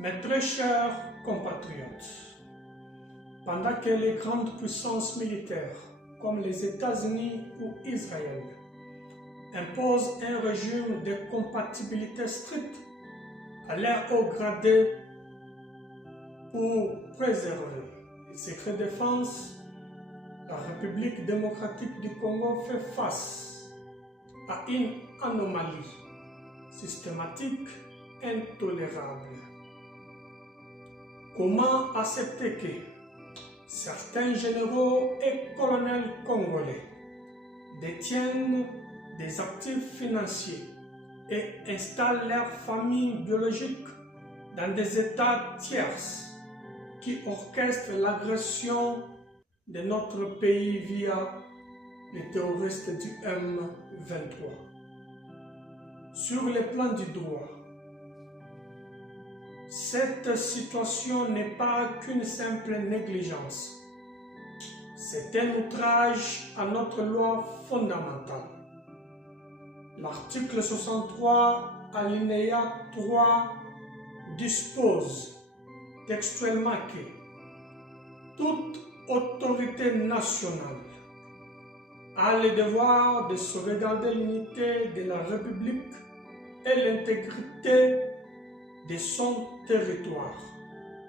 Mes très chers compatriotes, pendant que les grandes puissances militaires comme les États-Unis ou Israël imposent un régime de compatibilité strict à leur haut gradé pour préserver les secrets de défense, la République démocratique du Congo fait face à une anomalie systématique intolérable. Comment accepter que certains généraux et colonels congolais détiennent des actifs financiers et installent leurs familles biologiques dans des États tierces qui orchestrent l'agression de notre pays via les terroristes du M23? Sur le plan du droit, cette situation n'est pas qu'une simple négligence. C'est un outrage à notre loi fondamentale. L'article 63, alinéa 3, dispose textuellement que toute autorité nationale a le devoir de sauvegarder l'unité de la République et l'intégrité de son territoire,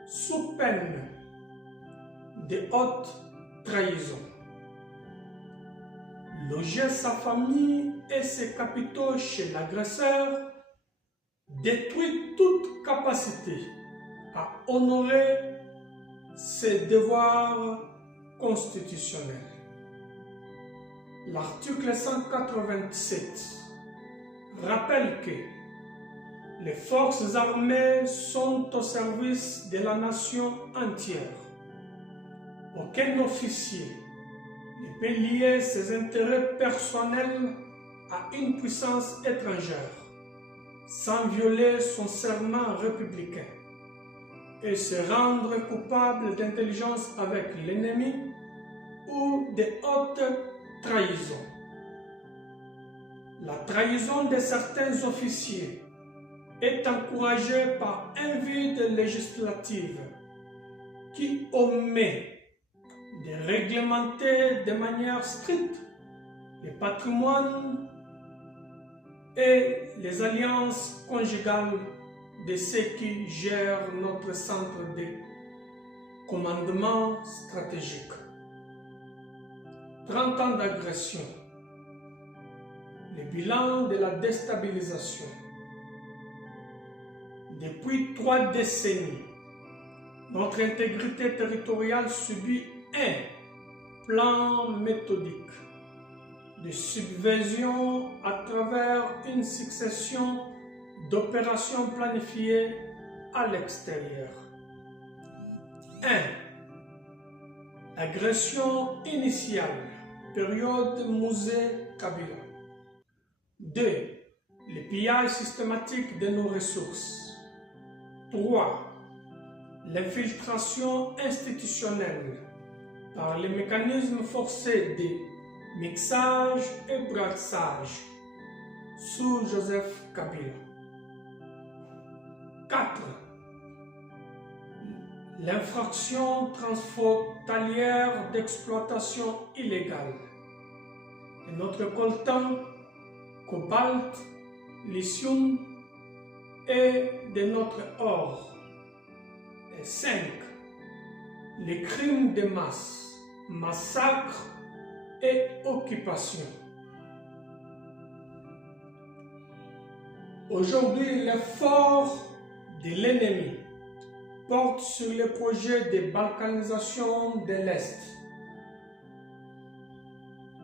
sous peine de haute trahison. Loger sa famille et ses capitaux chez l'agresseur détruit toute capacité à honorer ses devoirs constitutionnels. L'article 187 rappelle que les forces armées sont au service de la nation entière. Aucun officier ne peut lier ses intérêts personnels à une puissance étrangère sans violer son serment républicain et se rendre coupable d'intelligence avec l'ennemi ou de haute trahison. La trahison de certains officiers est encouragée par un vide législatif qui omet de réglementer de manière stricte le patrimoine et les alliances conjugales de ceux qui gèrent notre centre de commandement stratégique. 30 ans d'agression, le bilan de la déstabilisation. Depuis 3 décennies, notre intégrité territoriale subit un plan méthodique de subversion à travers une succession d'opérations planifiées à l'extérieur. 1. Agression initiale, période Musée-Kabila. 2. Le pillage systématique de nos ressources. 3. L'infiltration institutionnelle par les mécanismes forcés de mixage et brassage sous Joseph Kabila. 4. L'infraction transfrontalière d'exploitation illégale de notre coltan, cobalt, lithium et de notre or. Et 5. Les crimes de masse, massacres et occupations. Aujourd'hui, l'effort de l'ennemi porte sur le projet de balkanisation de l'Est.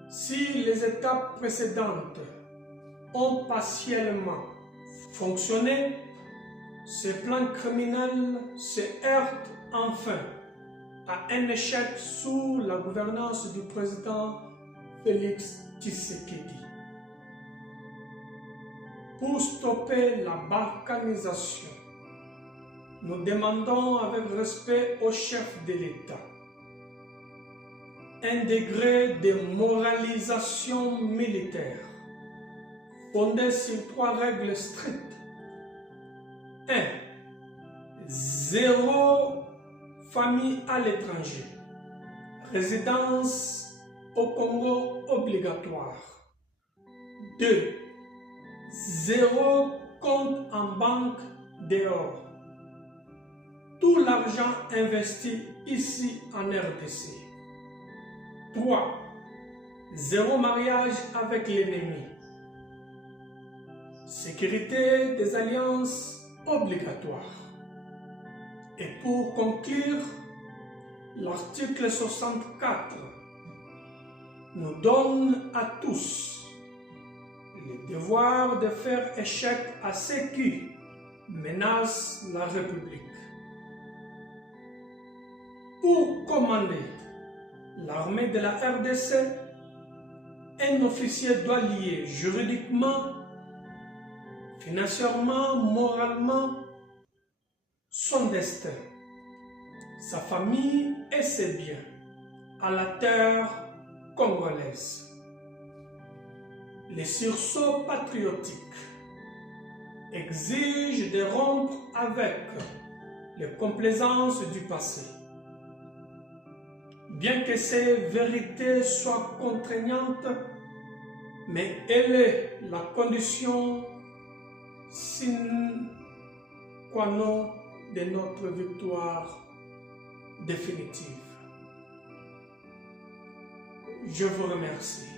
Si les étapes précédentes ont partiellement fonctionné, ce plan criminel se heurte enfin à un échec sous la gouvernance du président Félix Tshisekedi. Pour stopper la balkanisation, nous demandons avec respect au chef de l'État un degré de moralisation militaire fondé sur 3 règles strictes. 1. 0 famille à l'étranger. Résidence au Congo obligatoire. 2. 0 compte en banque dehors. Tout l'argent investi ici en RDC. 3. 0 mariage avec l'ennemi. Sécurité des alliances obligatoires. Et pour conclure, l'article 64 nous donne à tous le devoir de faire échec à ceux qui menacent la République. Pour commander l'armée de la RDC, un officier doit lier juridiquement, financièrement, moralement son destin, sa famille et ses biens à la terre congolaise. Les sursauts patriotiques exigent de rompre avec les complaisances du passé. Bien que ces vérités soient contraignantes, mais elle est la condition sine qua non de notre victoire définitive. Je vous remercie.